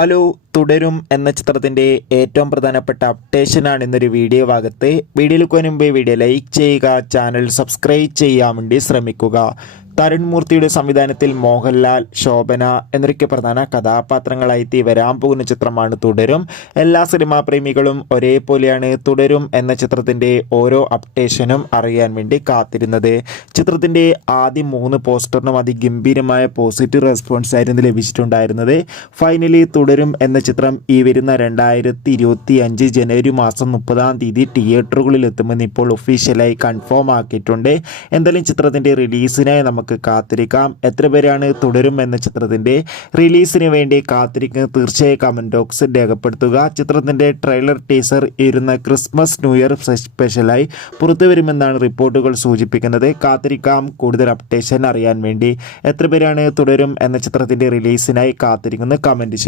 Hello, തുടരും എന്ന ചിത്രത്തിൻ്റെ ഏറ്റവും പ്രധാനപ്പെട്ട അപ്ഡേഷനാണ് ഇന്നൊരു വീഡിയോ ഭാഗത്ത്. വീഡിയോയിലേക്ക് മുൻപ് വീഡിയോ ലൈക്ക് ചെയ്യുക, ചാനൽ സബ്സ്ക്രൈബ് ചെയ്യാൻ വേണ്ടി ശ്രമിക്കുക. തരുൺ മൂർത്തിയുടെ സംവിധാനത്തിൽ മോഹൻലാൽ, ശോഭന എന്നൊക്കെ പ്രധാന കഥാപാത്രങ്ങളായി വരാൻ പോകുന്ന ചിത്രമാണ് തുടരും. എല്ലാ സിനിമാ പ്രേമികളും ഒരേപോലെയാണ് തുടരും എന്ന ചിത്രത്തിൻ്റെ ഓരോ അപ്ഡേഷനും അറിയാൻ വേണ്ടി കാത്തിരുന്നത്. ചിത്രത്തിൻ്റെ ആദ്യം 3 പോസ്റ്ററിനും അതിഗംഭീരമായ പോസിറ്റീവ് റെസ്പോൺസ് ആയിരുന്നു ലഭിച്ചിട്ടുണ്ടായിരുന്നത്. ഫൈനലി തുടരും എന്ന ചിത്രം ഈ വരുന്ന 2025 ജനുവരി മാസം 30-ാം തീയതി തിയേറ്ററുകളിൽ എത്തുമെന്ന് ഇപ്പോൾ ഒഫീഷ്യലായി കൺഫേം ആക്കിയിട്ടുണ്ട്. എന്തായാലും ചിത്രത്തിൻ്റെ റിലീസിനായി നമുക്ക് കാത്തിരിക്കാം. എത്ര പേരാണ് തുടരും എന്ന ചിത്രത്തിൻ്റെ റിലീസിന് വേണ്ടി കാത്തിരിക്കുന്നത്? തീർച്ചയായും കമൻറ്റ് ബോക്സിൽ രേഖപ്പെടുത്തുക. ചിത്രത്തിൻ്റെ ട്രെയിലർ ടീസർ ഇരുന്ന ക്രിസ്മസ് ന്യൂ ഇയർ സ്പെഷ്യലായി പുറത്തു വരുമെന്നാണ് റിപ്പോർട്ടുകൾ സൂചിപ്പിക്കുന്നത്. കാത്തിരിക്കാം കൂടുതൽ അപ്ഡേഷൻ അറിയാൻ വേണ്ടി. എത്ര പേരാണ് തുടരും എന്ന ചിത്രത്തിൻ്റെ റിലീസിനായി കാത്തിരിക്കുന്നത്? കമൻറ്റ്